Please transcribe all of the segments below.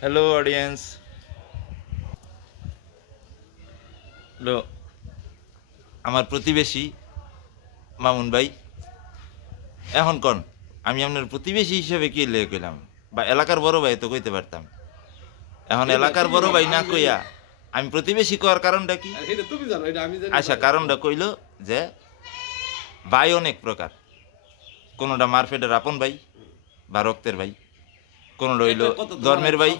Hello audience. Hello, আমার প্রতিবেশী মামুন ভাই, এখন কন আমি আপনার প্রতিবেশী হিসেবে কি লেগে কইলাম, বা এলাকার বড় ভাই তো কইতে পারতাম। এখন এলাকার বড় ভাই না কইয়া আমি প্রতিবেশী করার কারণটা কি? আচ্ছা, কারণটা কইল যে ভাই অনেক প্রকার। কোনোটা মারফেটের আপন ভাই বা রক্তের ভাই, কোনোটা হইল ধর্মের ভাই,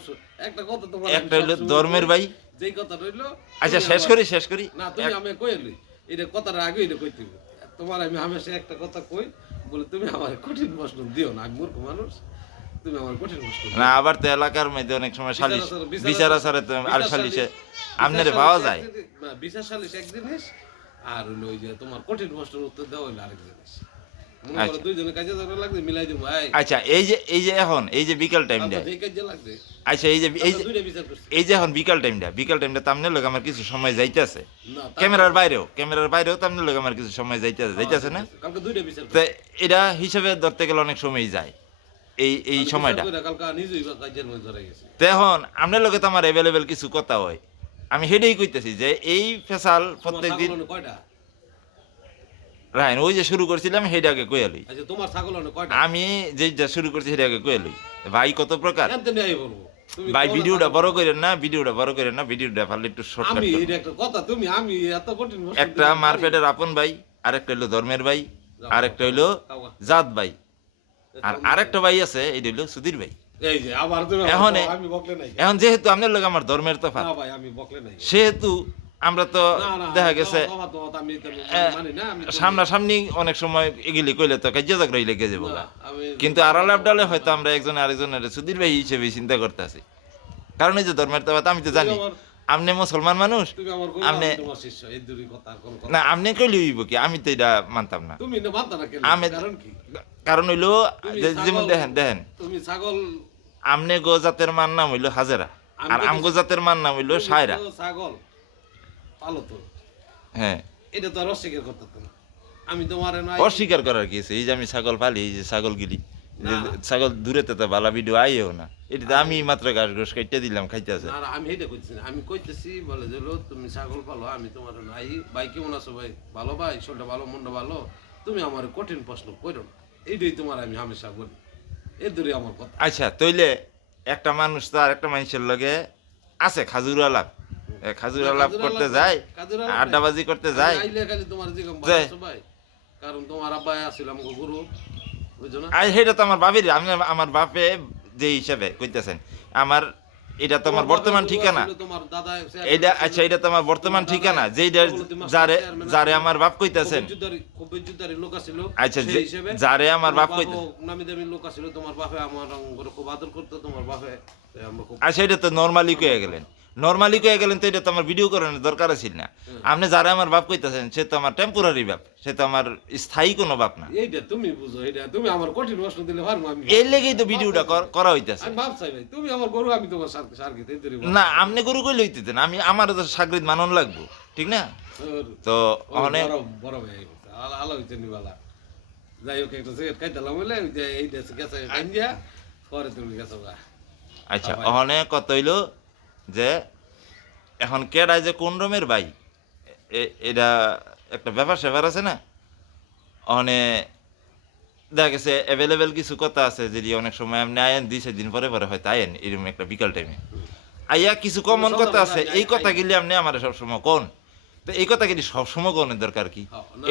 একটা হইল ধর্মের ভাই। যেই কথা রইলো আচ্ছা, শেষ করি না, তুমি আমি কইলি এটা কথাটা আগে এটা কইতে হবে। তোমার আমি হামেশা একটা কথা কই, বলে তুমি আমার কঠিন প্রশ্ন দিও না, আমি মূর্খ মানুষ, তুমি আমার কঠিন প্রশ্ন না, আবার তো এলাকার মধ্যে অনেক সময় সালিশ বিচার আচারে তো আর সালিশে আপনারে পাওয়া যায়। বিচার সালিশ এক জিনিস, আর হইলো ওই যে তোমার কঠিন প্রশ্নের উত্তর দেওয়া হইলো আরেক জিনিস। মনে করো দুইজনে কাজে যাওয়া লাগবে, মিলাই দেবো। আচ্ছা, এই যে এখন এই যে বিকাল টাইমটা, যেই কাজে লাগবে। আচ্ছা এই যে এখন বিকাল টাইমটা তামনের লোক আমার কিছু সময় যাইতেছে, ক্যামেরার বাইরেও তামনের লোক আমার কিছু সময় যাইতেছে না, কালকে দুইটা বিচার তো এটা হিসাবে ধরতে গেলে অনেক সময় যায় এই সময়টা। তো এখন আপনার লোকে তো আমার অ্যাভেলেবেল কিছু কথা হয়, আমি হেডেই কইতেছি যে এই ফেসাল প্রত্যেকদিন রাইন ওই যে শুরু করছিলাম হেডে আগে কইয়ালই। আচ্ছা, তোমার ছাগল কয়টা? আমি যেটা শুরু করছি হেডে আগে কইয়ালই। ভাই কত প্রকার বলবো ভাই, ভিডিওটা বড় করেন না, ভিডিওটা ভালো একটু শর্টকাট আমি করুন। এটা একটা কথা, তুমি আমি এত কঠিন একটা মারপেটের আপন ভাই, আরেকটা হইলো ধর্মের ভাই, আরেকটা হইলো জাত ভাই, আর আরেকটা ভাই আছে এইটা হইলো সুধীর ভাই। এই যে আবার তুমি এখন আমি বকলে নাই, এখন যেহেতু আপনার লোক আমার ধর্মের তফাৎ, না ভাই আমি বকলে নাই, সেহেতু আমরা তো দেখা গেছে আমি মানি না, আমি সামনাসামনি অনেক সময় এগুলি কইলে তো কাজিয়া ঝগড়াই লেগে যাবো, কিন্তু আড়ালে আবডালে হয়তো আমরা একজন আরেকজনের সুধীর ভাই হিসেবে চিন্তা করতে আছি। কারণ এই যে ধর্মের তফাৎ আমি তো জানি, আপনি মুসলমান মানুষ, আপনি না আপনি কইলে হইব কি, আমি তো এটা মানতাম না। তুমি না মানতা না কেন? আমি কারণ হইলো যেমন দেখেন তুমি ছাগল, আমনে গো জাতের মার নাম হইলো হাজেরা, আর আমগো জাতের মার নাম হইলো সায়রা। ছাগল পালো তো, হ্যাঁ, এটা তো আর অস্বীকার করতে না। আমি তোমার অস্বীকার করার কি আছে? এই যে আমি ছাগল পালি, এই যে ছাগল গিলি, ছাগল দূরে তো ভালো ভিডিও আইও না, এটা তো আমি মাত্র ঘাস ঘাস কেটে দিলাম খাইতেছে। আমি এটা কইতেছি না, আমি কইতেছি বলে যে তুমি ছাগল পালো, আমি তোমার নাই ভাই কেমন আছো ভাই, ভালো ভাই, শরীরটা ভালো, মনটা ভালো, তুমি আমার কঠিন প্রশ্ন করো না, এইটাই তোমার আমি হামেশা বলি, এই দূরে আমার কথা। আচ্ছা, তইলে একটা মানুষ তো আর একটা মানুষের লগে আছে খাজুর আলাপ, খাজুর আলাপ করতে যায়, আড্ডাবাজি করতে যায়, তোমার ভাই, কারণ তোমার আব্বা আছিল আমাকে গুরু, বুঝছো না? সেটা তো আমার বাপের, আমার বাপে যে হিসাবে কইতেছেন, আমার এটা তো আমার বর্তমান ঠিকানা, এটা আচ্ছা এটা তো আমার বর্তমান ঠিকানা, যেটা যারে যারে আমার বাপ কইতেছেন, আচ্ছা যারে আমার বাপ কইতেছেন, নামি দামি লোক আছিল, তোমার বাপে আমার খুব আদর করতো, তোমার বাপে। আচ্ছা, এটা তো নর্মালি কয়ে গেলেন, তো এটা তো আমার ভিডিও করানোর দরকার ছিল না। আপনি যারা আমার বাপ কইতেছেন সে তো আমার টেম্পোরারি বাপ, সে তো আমার স্থায়ী কোনো বাপ না। এইটা তুমি বুঝো, এটা তুমি আমার কঠিন প্রশ্ন দিলে পারবো আমি, এই লেগেই তো ভিডিওটা করা হইতাছে। আমি ভাব চাই ভাই, তুমি আমার গরু, আমি তোমার সার্কিট, না আপনি গরু কইলে হইতেছেন, আমি আমার তো সাগরিদ মানন লাগবো, ঠিক না? তো অনেক বড় ভাই আলো হইতে নিবালা, যাই হোক একটা সিগারেট খাইতালাম বলে এই দেশে গেছে গাঞ্জা, পরে তুমি গেছো গা। আচ্ছা, ওখানে কত হইলো যে এখন কেডায় যে কোন রমের ভাই, এটা একটা ব্যাপার স্যাপার আছে না। ওখানে দেখা গেছে অ্যাভেলেবেল কিছু কথা আছে, যদি অনেক সময় আপনি আয়েন 2-4 দিন পরে হয়তো আয়েন এরকম একটা বিকাল টাইমে আইয়া কিছু কমন কথা আছে, এই কথা গেলে আপনি আমার সবসময় কোন, তো এই কথা গেলে সবসময় কোনের দরকার কি?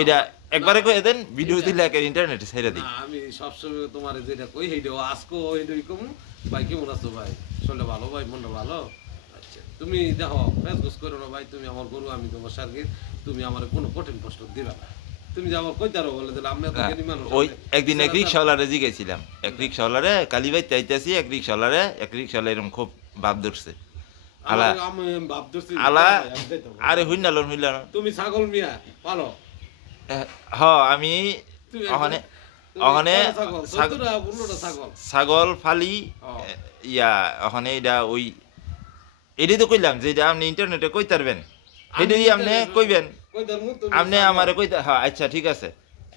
এটা একবারে কয়ে দেন, ভিডিও দিলে ইন্টারনেটে ছেড়ে দিই। আমি সবসময় তোমার যেটা কই সেইটা আজকে ওইটাই কম, ভাই কেমন আছো ভাই, শরীরটা ভালো ভাই, মনটা ভালো। আচ্ছা, তুমি দেখো ফেসবুক করো না ভাই, তুমি আমার গরু, আমি তোমার সার্কিট, তুমি আমার কোনো কঠিন প্রশ্ন দিবা না, তুমি যে আমার কইতারো বলে দিলে আমি তো জ্ঞানী মানুষ। ওই একদিন এক রিক্সাওয়ালারে জিগাইছিলাম, এক রিক্সাওয়ালারে কালীবাই তাইতাছি, এক রিক্সাওয়ালা এরকম খুব ভাব ধরছে, আলা আমি ভাব ধরছি আলা, আরে হইনালন তুমি ছাগল মিয়া পালো। হ, আমি ওখানে ছাগল ফালি, ইয়া ওখানে এটা ওই এটাই তো কইলাম যে এটা আপনি ইন্টারনেটে কইতারবেন, এটাই আপনি কইবেন, আপনি আমারে কইতে। হ্যাঁ আচ্ছা ঠিক আছে,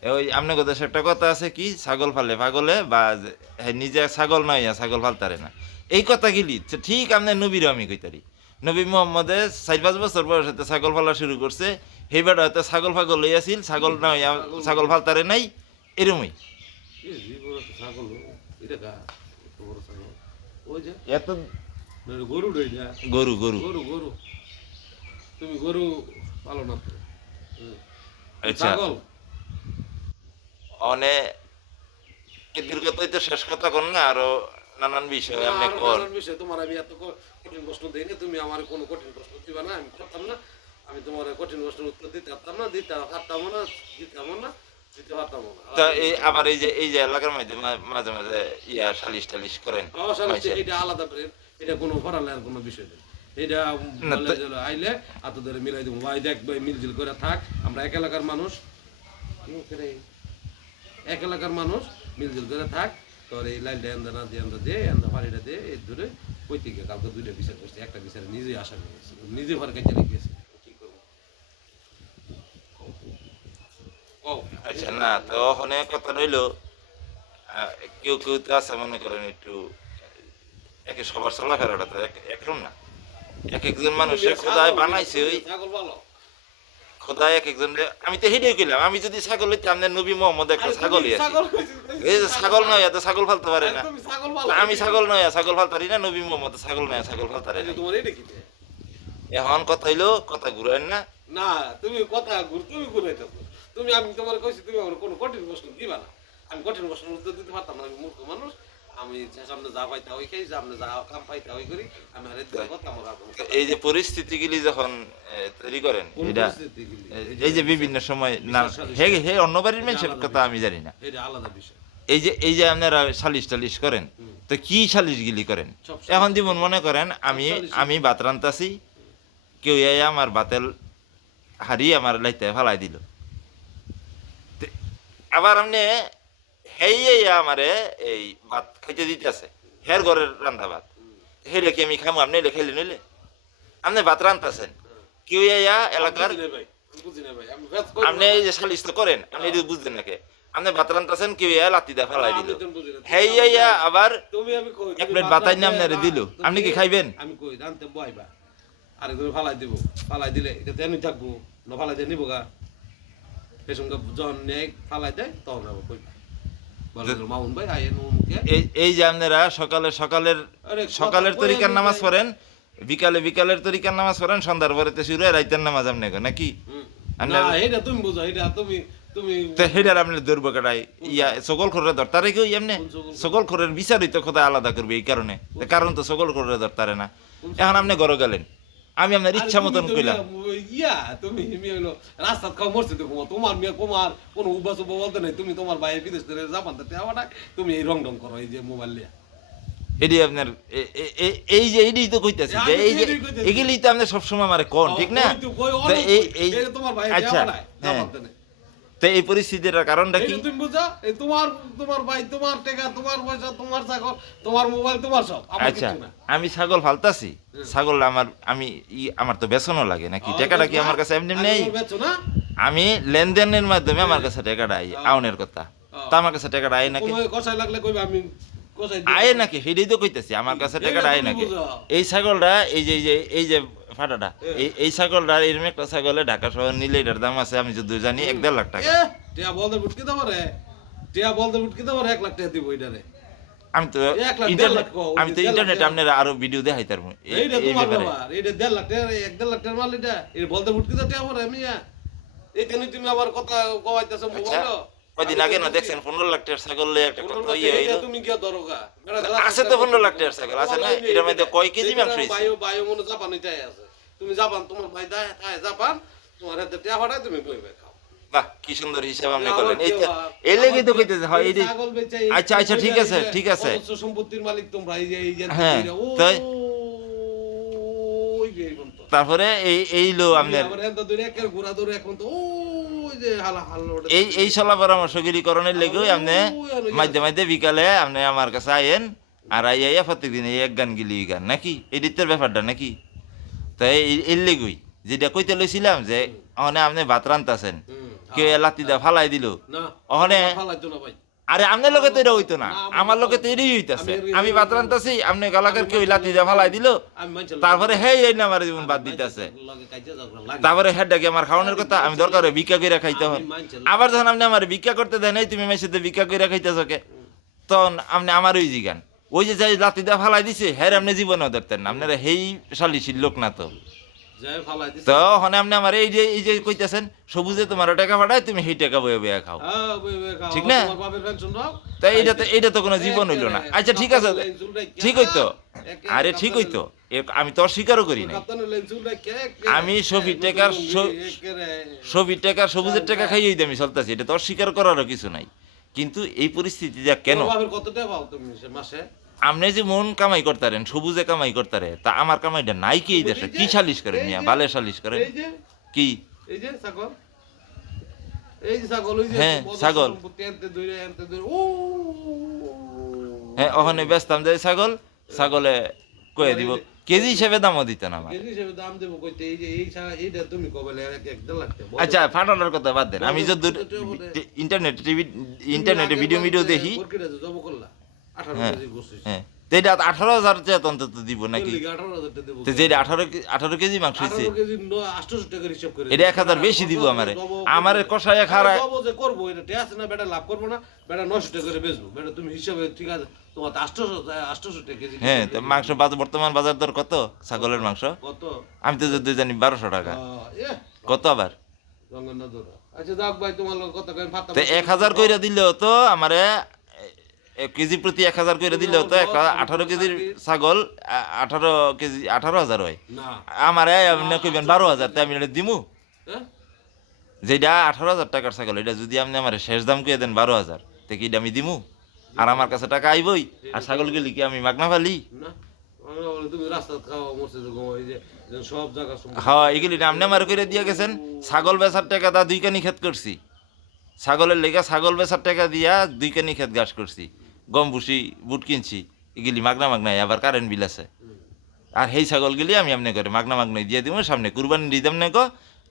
ওই আপনার দেশে একটা কথা আছে কি ছাগল ফালে পাগলে বা নিজে ছাগল নয় ছাগল ফালতারে না এই কথা গিলি ঠিক আপনার নবীরও আমি কইতারি নবী মোহাম্মদে 4-5 বছর বয়সে ছাগল ফালা শুরু করছে সেইবার হয়তো ছাগল ফাগল লইয়াছিল ছাগল নয় ছাগল ফালতারে নাই এরমই এই যে বড় একটা ছাগল এটা কা এত বড় ছাগল ওই যে এত না, গরু রই না গরু গরু গরু গরু তুমি গরু পালো না তো হুম। আচ্ছা ছাগল অনে এই দীর্ঘতাই তো শেষ কথা কোন না আরো নানান বিষয় আপনি আর কোন নানান বিষয় তোমার আমি এত কঠিন প্রশ্ন দেই না তুমি আমার কোনো কঠিন প্রশ্ন দিবা না আমি করতাম না আমি তোমার কঠিন প্রশ্নের উত্তর দিতে পারতাম না দিতে পারতাম না দিতে পারতাম না তা এই আবার এই যে এলাকার মধ্যে মাঝে মাঝে সালিশ টালিশ করেন অবশ্যই এটা আলাদা করে এটা কোনো ফরালের কোনো বিষয় নেই এটা না, বলে যে আইলে হাত ধরে মিলাই দেবো ভাই দেখ ভাই মিলজুল করে থাক আমরা এক এলাকার মানুষ কি করে এক এলাকার মানুষ মিলজুল করে থাক তোর এই লাইনটা এন্দা না দিয়ে এন্দা দে এন্দা পানিটা দে এই ধরে কই থেকে কালকে দুইটা বিচার করছে একটা বিচারে নিজেই আসা নিয়েছে নিজে ঘর কাছে গেছে কি করবো ও আচ্ছা না তো ওখানে কথা রইলো কেউ কেউ তো আছে মনে করেন একটু একে সবার চলাফেরাটা তো একরকম না এক একজন মানুষের খোদায় বানাইছে ওই ছাগল ভালো খোদায় এক একজন আমি তো হেঁটে গেলাম আমি যদি ছাগল হইতে আপনার নবী মোহাম্মদ একটা ছাগলই আছে ছাগল এই যে ছাগল নয় এত ছাগল ফালতে পারে না তুমি ছাগল ভালো তো আমি ছাগল নয় ছাগল ফালতারি না নবী মোহাম্মদ ছাগল নয় ছাগল ফালতারি না তোমার এটা কি এখন কথা হইলো কথা ঘুরাইন না না তুমি কথা তুমি ঘুরাইতেছো তুমি আমি তোমার কইছি তুমি আমার কোনো কঠিন প্রশ্ন দিবা না আমি কঠিন প্রশ্ন উত্তর দিতে পারতাম না আমি মূর্খ মানুষ আমি সামনে যা পাইতা ওই খাই সামনে যা কাম পাইতা ওই করি আমি আর এদিকে করতাম না তো এই যে পরিস্থিতিগুলি যখন তৈরি করেন এটা এই যে বিভিন্ন সময় না হে হে অন্য বাড়ির মানুষের কথা আমি জানি না এটা আলাদা বিষয় এই যে আপনারা সালিশ টালিশ করেন তো কি সালিশ গিলি করেন সব এখন যেমন মনে করেন আমি ভাত রান্তাছি কেউ আমার বাতেল হারিয়ে আমার লাইতে ফালাই দিল তে আবার আপনি হেই আমারে এই ভাত খাইতে দিতেছে হের ঘরের রান্না ভাত হেলে কি আমি খামো আপনি খাইলে নিলে আপনি ভাত রান্তাছেন কেউ এলাকার বুঝি না ভাই আমি ব্যস্ত আপনি এই যে সালিশ তো করেন আপনি এটা বুঝলেন নাকি আপনি ভাত রান্তাছেন কেউ লাতি দা ফেলাই দিল হেই আবার তুমি আমি কই এক প্লেট ভাত আইনে আপনারে দিল আপনি কি খাইবেন আমি কই রানতে বইবা আরে তুমি ফালাই দিব ফালাই দিলে এটা তেমনি থাকবো না ফালাই দিয়ে নিবো গা এই সঙ্গে যখন নেই ফালাই দেয় তখন আবার কই বলে মাউন ভাই আইন মুখে এই যে আপনারা সকালের তরিকার নামাজ পড়েন বিকালের তরিকার নামাজ পড়েন সন্ধ্যার পরে তো শুরু হয় রাইতের নামাজ আপনি নাকি না এটা তুমি বুঝো এটা তুমি তুমি তো হেডার আপনি ধরবো কাটাই সকল খোরের ধরতারে কেউ এমনি সকল খোরের বিচারিত কথা আলাদা করবে এই কারণে কারণ তো সকল খোরের ধরতারে না এখন আপনি ঘরে গেলেন আমি আপনার ইচ্ছা মতন কইলাম তুমি হলো রাস্তা খাও মরছে তো তোমার মেয়ে তোমার কোনো উবাস বলতে নাই তুমি তোমার ভাই বিদেশ থেকে জাপান থেকে আবার তুমি এই রং করে এই যে মোবাইল লিয়া এডি আপনার এই যে এডি তো কইতাছি যে এই যে এগুলি তো আপনি সবসময় আমারে কোন ঠিক না এই তোমার ভাই আচ্ছা হ্যাঁ তো এই পরিস্থিতিটার কারণটা কি তুমি বুঝা এই তোমার ভাই তোমার টাকা তোমার পয়সা তোমার ছাগল তোমার মোবাইল তোমার সব আমার আচ্ছা কিছু না আমি ছাগল ফালতাছি ছাগল আমার তো বেচনও লাগে নাকি টাকাটা কি আমার কাছে এমনি নেই বেচো না আমি লেনদেনের মাধ্যমে আমার কাছে টাকাটা আউনের কথা তা আমার কাছে টাকাটা আয় নাকি তোমার কষাই লাগলে কইবে আমি কষাই আয় নাকি সেটাই তো কইতেছি আমার কাছে টাকাটা আয় নাকি এই ছাগলটা এই যে ফাটাটা এই ছাগলটা এরকম একটা ছাগলে ঢাকা শহর নিলে এটার দাম আছে আমি যদি জানি 1.5 লাখ টাকা টিয়া বলতে বুটকি দাও রে টিয়া বলতে বুটকি দাও 1 লাখ টাকা দিব এটারে আমি তো 1.5 লাখ ইন্টারনেটে আপনার আরো ভিডিও দেখাই তার এইটা তোমার ব্যাপার এইটা 1.5 লাখ টাকা 1.5 লাখ টাকার মাল এটা এই বলতে বুটকি দাও টিয়া পরে আমি এই কেন তুমি আবার কথা কওয়াইতাছো মোবাইল কদিন আগে না দেখছেন 15 লাখ টাকার ছাগল লয়ে একটা কথা হইলো তুমি কি দরগা আছে তো 15 লাখ টাকার ছাগল আছে না এর মধ্যে কয় কেজি মাংস হইছে বায়ু মনে জাপানে যাই আছে তুমি জাপান তোমার ভাই দায় জাপান তোমার হাতে টিয়া ফাটাই তুমি কইবে খাও বাহ কি সুন্দর হিসাব আপনি করলেন এই লেগে তো কইতেছে হয় এই আচ্ছা ঠিক আছে সম্পত্তির মালিক তোমরা এই যে হ্যাঁ তাই ওই যে তারপরে এই লো আপনার আমরা এত দূরে একের ঘোড়া দূরে এখন তো ওই যে হালো এই সলা পরামর্শগিরিকরণের লেগেই আপনি মাঝে বিকালে আপনি আমার কাছে আইয়েন আর আইয়া প্রত্যেকদিন এই এক গান গিলি গান নাকি এডিটের ব্যাপারটা নাকি তাই এর লেগেই যেটা কইতে লইছিলাম যে আপনি ভাত রান্তাছেন কেউ লাতি দা ফালাই দিল না ওখানে ফালাইতো না ভাই আরে আপনার লোকে তো এটা হইতো না আমার লোকে তো এটাই হইতাছে আমি ভাত রান্তাছি আপনি গালাকার কেউ লাতি দা ফালাই দিল আমি মানছি তারপরে হে এই না আমার জীবন বাদ দিতেছে লগে কাইজা ঝগড়া লাগে তারপরে হেডটাকে আমার খাওয়ানোর কথা আমি দরকার হয় ভিক্ষা করে খাইতে হন আমি মানছি আবার যখন আপনি আমার ভিক্ষা করতে দেন এই তুমি মেসেতে ভিক্ষা করে খাইতেছ কে তখন আপনি আমার ওই জিগান ওই যে যাই লাতি দা ফালাই দিছে হ্যাঁ আপনি জীবনেও ধরতেন না আপনারা হেই সালিশির লোক না তো যাই ফালাই দিছে তো হনে আপনি আমার এই যে কইতেছেন সবুজে তোমার টাকা পাঠায় তুমি সেই টাকা বয়ে বয়ে খাও হ্যাঁ বই বই খাও ঠিক না? তোমার বাপের পেনশন নাও তাই এটা তো কোনো জীবন হইলো না আচ্ছা ঠিক আছে ঠিক হইতো আরে ঠিক হইতো আমি তো অস্বীকারও করি নাই কাপ্তানের লেন্সুলটা কে আমি সফির টাকার সফির টাকার সবুজের টাকা খাইয়েই আমি চলতেছি এটা তো অস্বীকার করারও কিছু নাই কিন্তু এই পরিস্থিতি যা কেন বাপের কত টাকা পাও তুমি সে মাসে আপনি যে মন কামাই করতারেন সবুজে কামাই করতারে তা আমার কামাইটা নাই কি এই দেশে কি সালিশ করেন মিয়া বালে সালিশ করেন এই যে কি এই যে ছাগল এই যে ছাগল ওই যে হ্যাঁ, বড় ছাগল। সম্পত্তি আনতে ধরে ও হ্যাঁ ওখানে বেচতাম যে ছাগলে কয়ে দিব কেজি হিসেবে দামও দিত না আমার কেজি হিসেবে দাম দেবো কইতে এই যে এইটা তুমি কবে একদম লাগতে আচ্ছা ফাটানোর কথা বাদ দেন আমি যদি ইন্টারনেটে ভিডিও দেখি জব করলা 18 হ্যাঁ কেজি গোসিস হ্যাঁ তো এটা 18,000 চেয়ে অন্তত দিব নাকি 18,000 টাকা দেবো তো যেটা 18 কেজি মাংস হইছে 18 কেজি 800 টাকা হিসাব করে এটা 1000 বেশি দিব আমারে কষায় খারা জব যে করব এটা ট্যাক্স না বেটা লাভ করব না বেটা 900 টাকা করে বেচবো বেটা তুমি হিসাবে ঠিক আছে তোমার 800 টাকা কেজি হ্যাঁ তো মাংস বর্তমান বাজার দর কত ছাগলের মাংস কত আমি তো যদি জানি 1200 টাকা কত আবার রঙ্গনা দরা আচ্ছা যাক ভাই তোমার লগে কথা কই ফাতা তো 1000 কইরা দিলেও তো আমারে কেজি প্রতি 1000 কইরা দিলেও তো 18 কেজির ছাগল 18 কেজি 18,000 হয় না আমারে আপনি কইবেন 12,000 তে আমি এটা দিমু হ্যাঁ যেটা 18,000 টাকার ছাগল এটা যদি আপনি আমার শেষ দাম কইয়া দেন 12,000 তে কি এটা আমি দিমু আর আমার কাছে টাকা আইবই আর ছাগল গেলি কি আমি মাগনা ফালি না আমরা বলে তুমি রাস্তা খাওয়া মসজিদে ঘুমাও এই যে সব জায়গা হ্যাঁ এগুলি আপনি আমার করে দিয়ে গেছেন ছাগল বেচার টাকা দা 2 কানি ক্ষেত করছি ছাগলের লেগা ছাগল বেচার টাকা দিয়া 2 কানি ক্ষেত গাছ করছি গম ভুসি বুট কিনছি এগুলি মাগনাই আবার কারেন্ট বিল আছে আর সেই ছাগল গেলি আমি আপনি করে মাগনাই দিয়ে দিব সামনে কুরবানি দিতাম না গো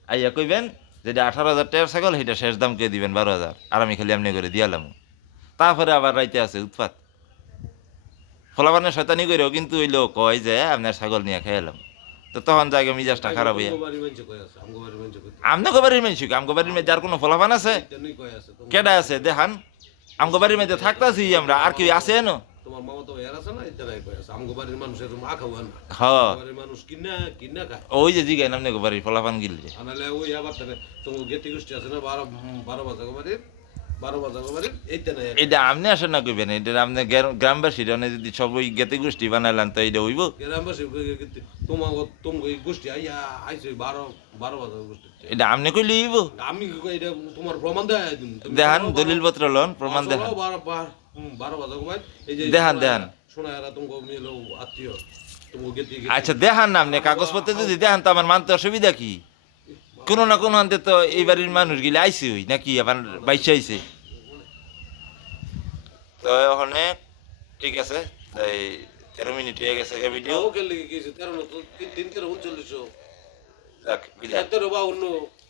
আইয়া কইবেন যেটা 18,000 টাকার ছাগল সেটা শেষ দাম কে দিবেন 12,000 আর আমি খালি আপনি করে দিয়ালাম তারপরে আবার রাইতে আছে উৎপাত ফলাবানে শয়তানি করেও কিন্তু ওই লোক কয় যে আপনার ছাগল নিয়ে খেয়ালাম তো তখন জায়গা মিজাজটা খারাপ হইয়া আমগো বাড়ির মানুষ আমগো বাড়ির মেয়ে যার কোনো ফলাফান আছে কেডা আছে দেখান আমগো বাড়ির মেয়েতে থাকতাছি আমরা আর কি আছে এনো তোমার মামা তো এর আছে না এটাই কই আছে আমগো বাড়ির মানুষের মা খাওয়া না হ্যাঁ বাড়ির মানুষ কিনা খায় ওই যে জিগাই নামনে গো বাড়ির ফলাফান গিললে আনালে ওই আবার তাহলে তোমার গেতি গোষ্ঠী আছে না 12 বাজা গো বাড়ির 12 বাজা গো বাড়ির এইটা না এটা আপনি আসেন না কইবেন এটা আপনি গ্রামবাসী রানে যদি সবই গেতে গোষ্ঠী বানাইলেন তো এটা হইব গ্রামবাসী তোমার গোষ্ঠী আইছে 12 বাজা গোষ্ঠী এটা আপনি কইলে হইব আমি এটা তোমার প্রমাণ দেয় দেখান দলিল পত্র লন প্রমাণ দেখান 12 বাজা গো ভাই এই যে দেখান শোনা এরা তোমাকে মিলো আত্মীয় তোমাকে গেতি আচ্ছা দেখান না আপনি কাগজপত্র যদি দেখান তো আমার মানতে অসুবিধা কি কোনো না কোনো আনতে তো এই বাড়ির মানুষ গিলে আইসে হই নাকি আবার বাইশে আইসে তো ওখানে ঠিক আছে এই 13 মিনিট হয়ে গেছে ভিডিও ওকে লেগে গেছে 13 3 3 39 বিদায় 52